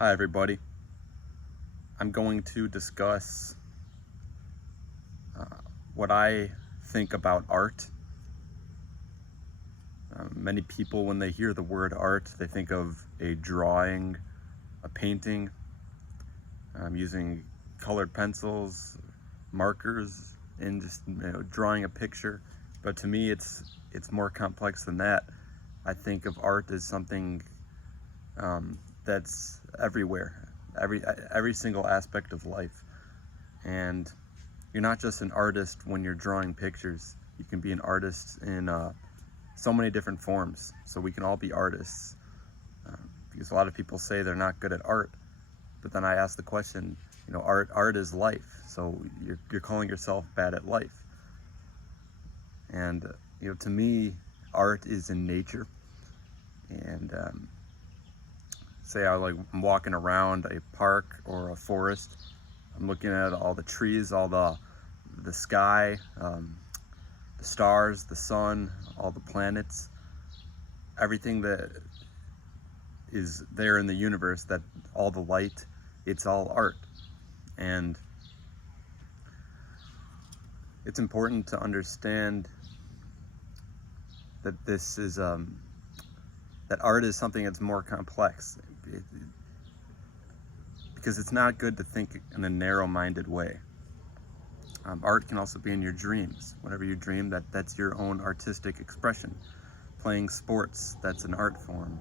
Hi everybody. I'm going to discuss what I think about art. Many people, when they hear the word art, they think of a drawing, a painting, using colored pencils, markers, and just drawing a picture. But to me, it's more complex than that. I think of art as something that's everywhere, every single aspect of life. And you're not just an artist when you're drawing pictures. You can be an artist in so many different forms. So we can all be artists, because a lot of people say they're not good at art. But then I ask the question, art is life. So you're calling yourself bad at life. And to me, art is in nature. And say I'm walking around a park or a forest. I'm looking at all the trees, all the sky, the stars, the sun, all the planets, everything that is there in the universe, that all the light, it's all art. And it's important to understand that this is that art is something that's more complex, because it's not good to think in a narrow-minded way. Art can also be in your dreams. Whenever you dream, that's your own artistic expression. Playing sports, that's an art form.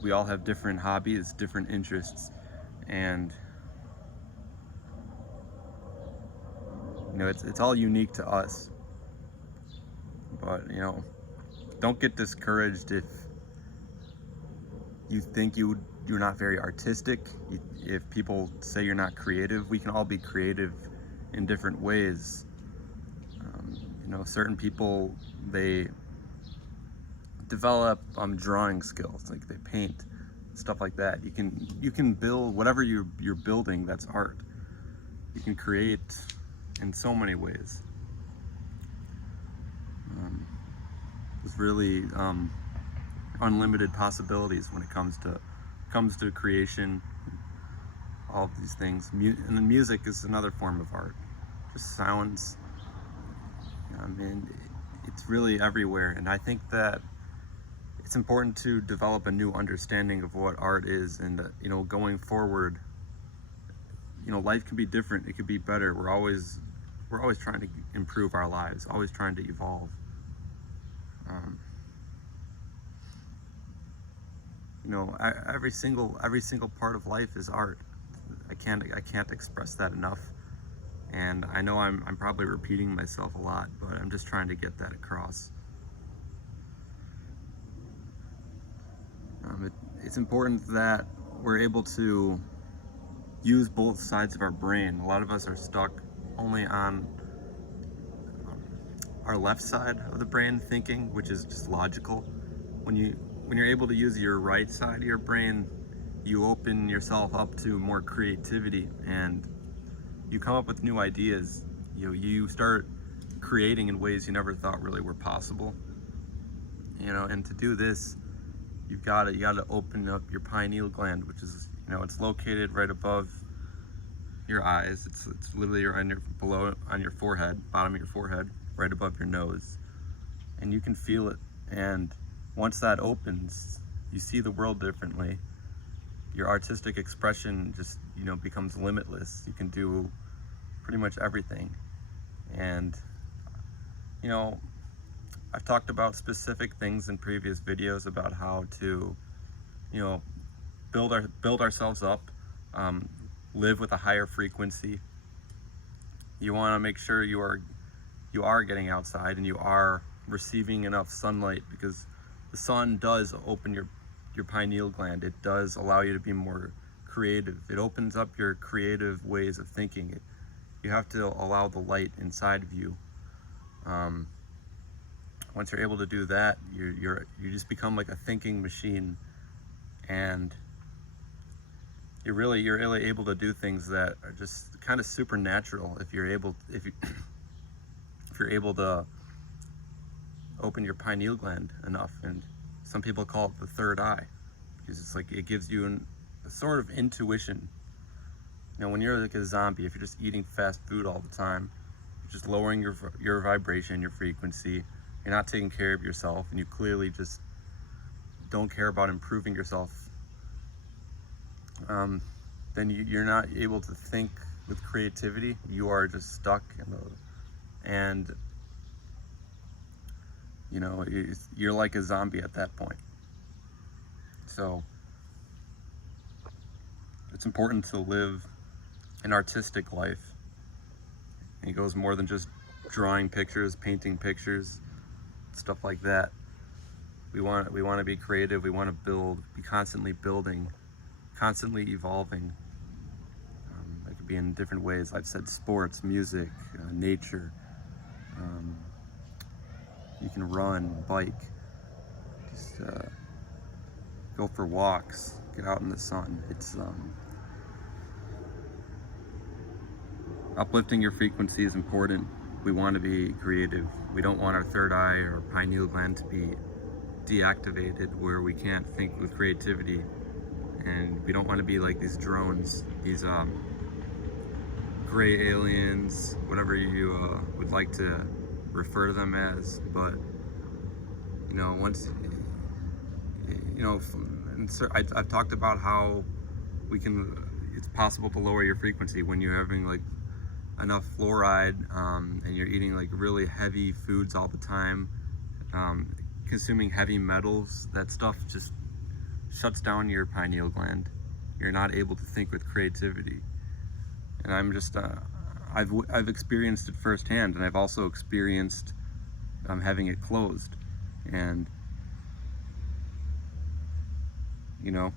We all have different hobbies, different interests, and it's all unique to us. But don't get discouraged if you think you're not very artistic. If people say you're not creative, we can all be creative in different ways. Certain people, they develop drawing skills, like they paint, stuff like that. You can build whatever you're building. That's art. You can create in so many ways. There's really unlimited possibilities when it comes to creation. All of these things, and then music is another form of art. Just sounds. It's really everywhere, and I think that it's important to develop a new understanding of what art is, and going forward, life can be different. It could be better. We're always trying to improve our lives, always trying to evolve. Every single part of life is art. I can't express that enough. And I know I'm probably repeating myself a lot, but I'm just trying to get that across. It's important that we're able to use both sides of our brain. A lot of us are stuck only on our left side of the brain thinking, which is just logical. When you're able to use your right side of your brain, you open yourself up to more creativity, and you come up with new ideas. You start creating in ways you never thought really were possible. And to do this, you gotta open up your pineal gland, which is it's located right above your eyes. It's literally below on your forehead, bottom of your forehead, right above your nose, and you can feel it. And once that opens, you see the world differently. Your artistic expression just becomes limitless. You can do pretty much everything. And I've talked about specific things in previous videos about how to build ourselves up, live with a higher frequency. You want to make sure you are getting outside and you are receiving enough sunlight, because the sun does open your pineal gland. It does allow you to be more creative. It opens up your creative ways of thinking. You have to allow the light inside of you. Once you're able to do that, you just become like a thinking machine, and you're really able to do things that are just kind of supernatural if you're able to open your pineal gland enough. And some people call it the third eye, because it's like it gives you a sort of intuition. You know, when you're like a zombie, if you're just eating fast food all the time, you're just lowering your vibration, your frequency. You're not taking care of yourself, and you clearly just don't care about improving yourself. Then you're not able to think with creativity. You are just stuck and you know, you're like a zombie at that point. So it's important to live an artistic life. And it goes more than just drawing pictures, painting pictures, stuff like that. We want to be creative. We want to be constantly building, constantly evolving. It could be in different ways. I've said sports, music, nature. You can run, bike, just go for walks, get out in the sun. It's uplifting your frequency is important. We want to be creative. We don't want our third eye or pineal gland to be deactivated where we can't think with creativity. And we don't want to be like these drones, these gray aliens, whatever you would like to refer to them as. But you know, once you know, I've talked about how it's possible to lower your frequency when you're having like enough fluoride and you're eating like really heavy foods all the time, consuming heavy metals. That stuff just shuts down your pineal gland. You're not able to think with creativity. And I'm just I've experienced it firsthand, and I've also experienced having it closed. And you know,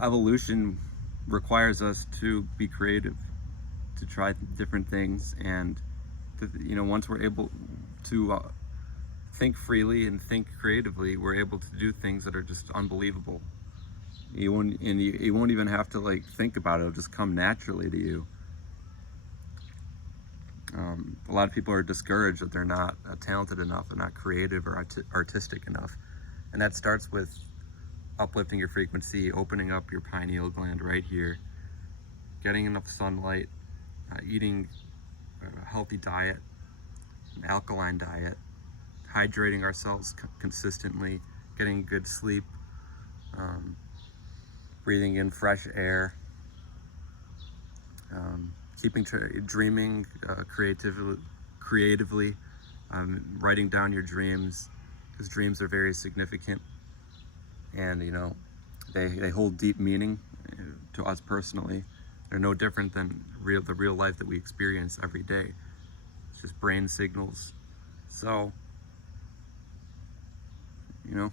evolution requires us to be creative, to try different things, and you know, once we're able to think freely and think creatively, we're able to do things that are just unbelievable. You won't even have to like think about it; it'll just come naturally to you. A lot of people are discouraged that they're not talented enough, they're not creative or artistic enough, and that starts with uplifting your frequency, opening up your pineal gland right here, getting enough sunlight, eating a healthy diet, an alkaline diet, hydrating ourselves consistently, getting good sleep, breathing in fresh air, dreaming creatively, writing down your dreams, because dreams are very significant, and you know, they hold deep meaning to us personally. They're no different than the real life that we experience every day. It's just brain signals. So, you know,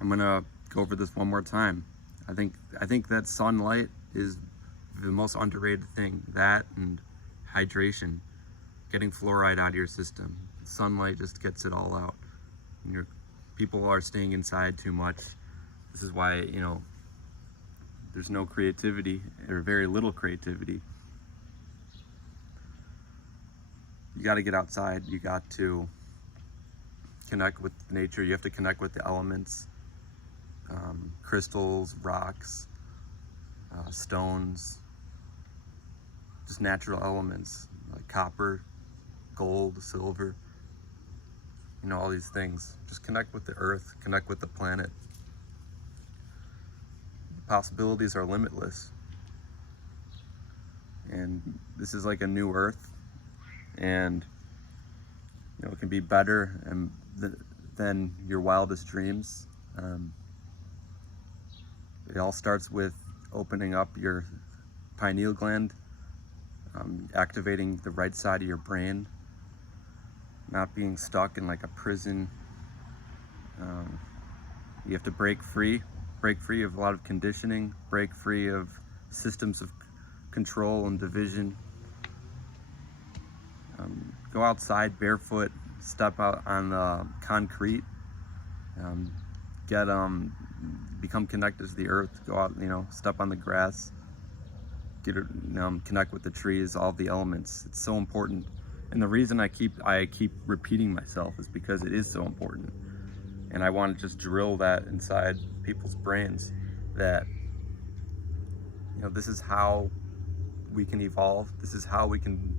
I'm gonna go over this one more time. I think that sunlight is the most underrated thing. That and hydration, getting fluoride out of your system. Sunlight just gets it all out. And people are staying inside too much. This is why, you know, there's no creativity, or very little creativity. You got to get outside. You got to connect with nature. You have to connect with the elements, crystals, rocks, stones, just natural elements like copper, gold, silver, you know, all these things. Just connect with the earth, connect with the planet. The possibilities are limitless. And this is like a new earth, and you know, it can be better than your wildest dreams. It all starts with opening up your pineal gland, activating the right side of your brain, not being stuck in like a prison. You have to break free of a lot of conditioning, break free of systems of control and division. Go outside barefoot, step out on the concrete, become connected to the earth. Go out, you know, step on the grass, connect with the trees, all the elements. It's so important. And the reason I keep repeating myself is because it is so important. And I want to just drill that inside people's brains, that, you know, this is how we can evolve. This is how we can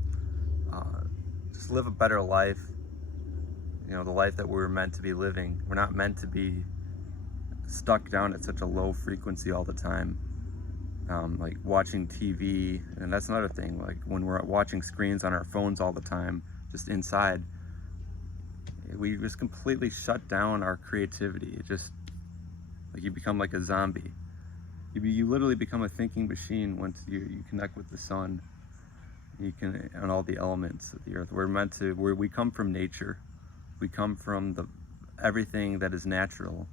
just live a better life. You know, the life that we're meant to be living. We're not meant to be stuck down at such a low frequency all the time. Like watching TV, and that's another thing. Like when we're watching screens on our phones all the time, just inside, we just completely shut down our creativity. It just, like, you become like a zombie. You literally become a thinking machine once you connect with the sun. You can, and all the elements of the earth. We're meant to. We come from nature. We come from everything that is natural.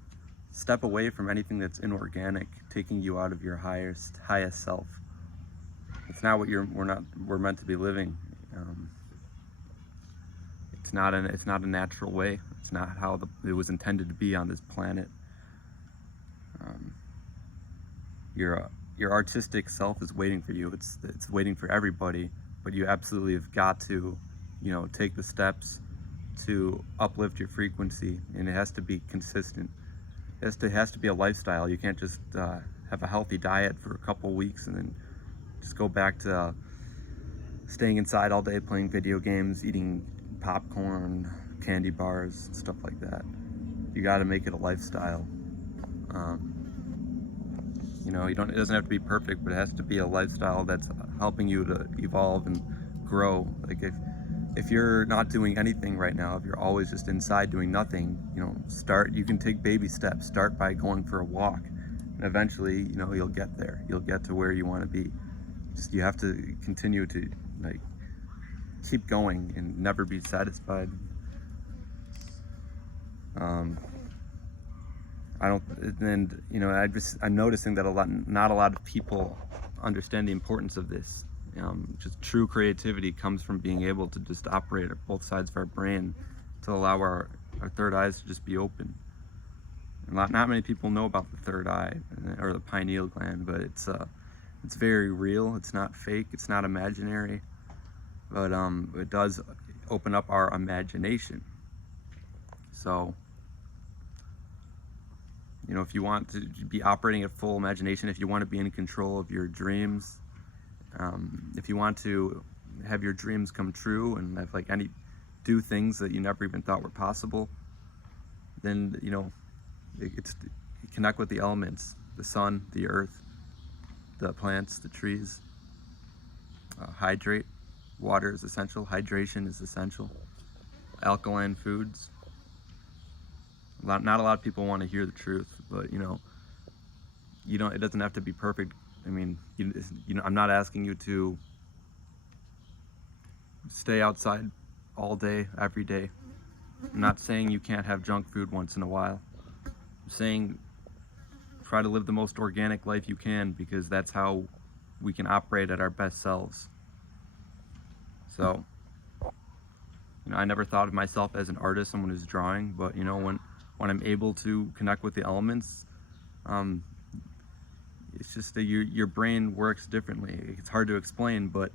Step away from anything that's inorganic, taking you out of your highest self. It's not what we're meant to be living. It's not a natural way. It's not how it was intended to be on this planet. Your artistic self is waiting for you. It's waiting for everybody, but you absolutely have got to, you know, take the steps to uplift your frequency, and it has to be consistent. It has to be a lifestyle. You can't just have a healthy diet for a couple weeks and then just go back to staying inside all day, playing video games, eating popcorn, candy bars, stuff like that. You got to make it a lifestyle. You know, it doesn't have to be perfect, but it has to be a lifestyle that's helping you to evolve and grow. Like if you're not doing anything right now, if you're always just inside doing nothing, you know, you can take baby steps. Start by going for a walk, and eventually, you know, you'll get there. You'll get to where you want to be. Just, you have to continue to, like, keep going and never be satisfied. And you know, I'm noticing that not a lot of people understand the importance of this. Just true creativity comes from being able to just operate at both sides of our brain to allow our third eyes to just be open. And not many people know about the third eye or the pineal gland, but it's very real. It's not fake. It's not imaginary. But it does open up our imagination. So, you know, if you want to be operating at full imagination, if you want to be in control of your dreams, if you want to have your dreams come true and have, like, do things that you never even thought were possible, then, you know, connect with the elements, the sun, the earth, the plants, the trees. Hydrate. Water is essential. Hydration is essential. Alkaline foods. Not a lot of people want to hear the truth, but, you know, it doesn't have to be perfect. I mean, you know, I'm not asking you to stay outside all day, every day. I'm not saying you can't have junk food once in a while. I'm saying try to live the most organic life you can, because that's how we can operate at our best selves. So, you know, I never thought of myself as an artist, someone who's drawing, but, you know, when I'm able to connect with the elements, it's just that your brain works differently. It's hard to explain, but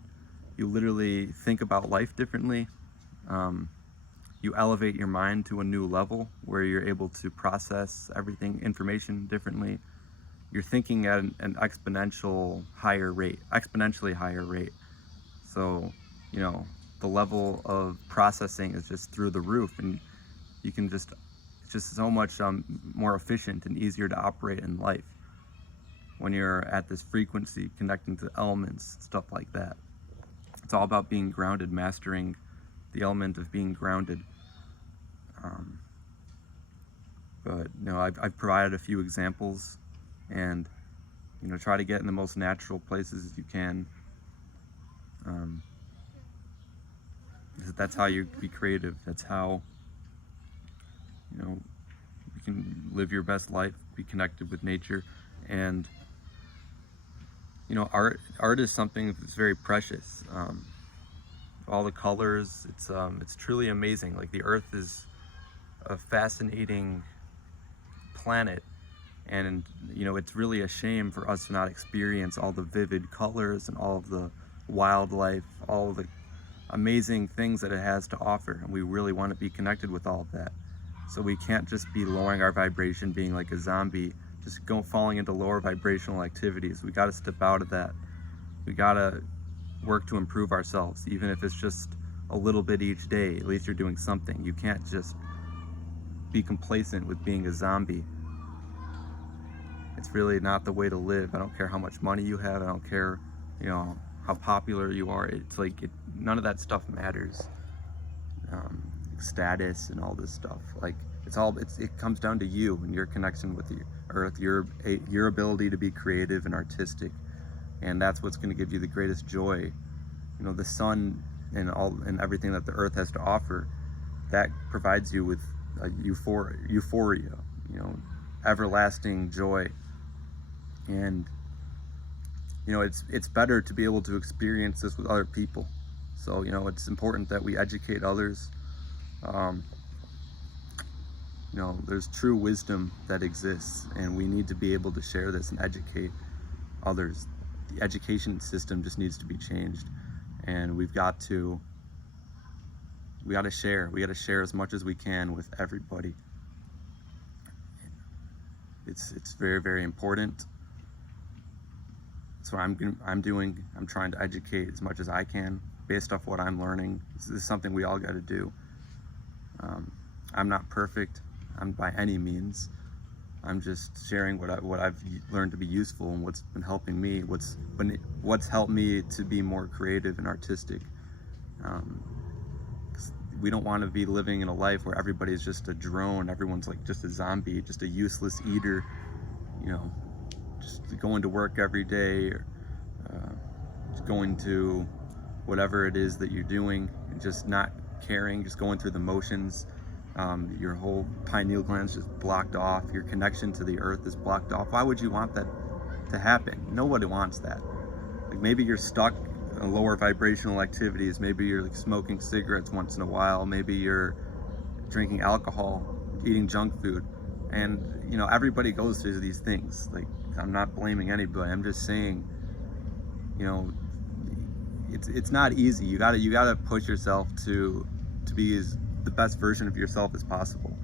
you literally think about life differently. You elevate your mind to a new level where you're able to process information differently. You're thinking at an exponentially higher rate. So, you know, the level of processing is just through the roof, and you can it's just so much more efficient and easier to operate in life when you're at this frequency, connecting to elements, stuff like that. It's all about being grounded, mastering the element of being grounded. But, you know, I've provided a few examples, and, you know, try to get in the most natural places as you can. That's how you be creative. That's how, you know, you can live your best life, be connected with nature. And, you know, art is something that's very precious. All the colors, it's truly amazing. Like, the earth is a fascinating planet, and, you know, it's really a shame for us to not experience all the vivid colors and all of the wildlife, all of the amazing things that it has to offer, and we really want to be connected with all of that. So we can't just be lowering our vibration, being like a zombie, just falling into lower vibrational activities. We got to step out of that. We got to work to improve ourselves, even if it's just a little bit each day. At least you're doing something. You can't just be complacent with being a zombie. It's really not the way to live. I don't care how much money you have. I don't care, how popular you are. It's like none of that stuff matters. Status and all this stuff. Like it comes down to you and your connection with the earth, your ability to be creative and artistic, and that's what's going to give you the greatest joy. The sun and everything that the earth has to offer, that provides you with a euphoria, everlasting joy. And it's better to be able to experience this with other people. So it's important that we educate others. There's true wisdom that exists, and we need to be able to share this and educate others. The education system just needs to be changed, and we got to share. We got to share as much as we can with everybody. It's very, very important. So I'm doing. I'm trying to educate as much as I can based off what I'm learning. This is something we all got to do. I'm not perfect. I'm by any means. I'm just sharing what I've learned to be useful and what's been helping me. What's helped me to be more creative and artistic. 'Cause we don't want to be living in a life where everybody's just a drone. Everyone's like just a zombie, just a useless eater. Just going to work every day, or just going to whatever it is that you're doing, and just not caring, just going through the motions. Your whole pineal gland's just blocked off. Your connection to the earth is blocked off. Why would you want that to happen? Nobody wants that. Like maybe you're stuck in lower vibrational activities. Maybe you're like smoking cigarettes once in a while. Maybe you're drinking alcohol, eating junk food. And everybody goes through these things. Like, I'm not blaming anybody. I'm just saying, it's not easy. You gotta push yourself to be the best version of yourself as possible.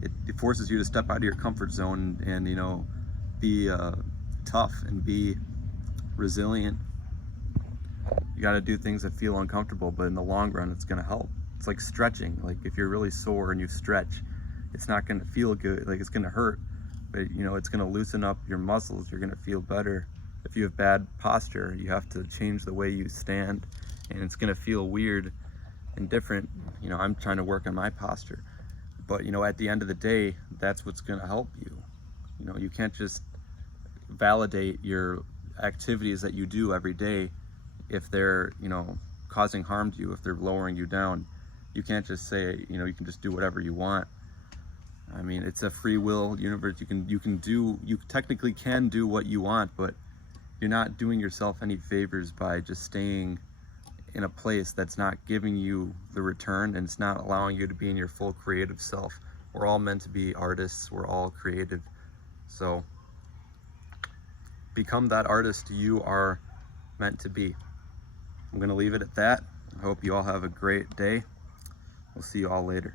It forces you to step out of your comfort zone and be tough and be resilient. You got to do things that feel uncomfortable, but in the long run, it's going to help. It's like stretching. Like if you're really sore and you stretch, it's not going to feel good. Like it's going to hurt, but it's going to loosen up your muscles. You're going to feel better. If you have bad posture, you have to change the way you stand, and it's going to feel weird and different. I'm trying to work on my posture, but at the end of the day, that's what's going to help you. You can't just validate your activities that you do every day if they're causing harm to you, if they're lowering you down. You can't just say you can just do whatever you want. I mean, it's a free will universe. You technically can do what you want, but you're not doing yourself any favors by just staying in a place that's not giving you the return, and it's not allowing you to be in your full creative self. We're all meant to be artists. We're all creative. So become that artist you are meant to be. I'm going to leave it at that. I hope you all have a great day. We'll see you all later.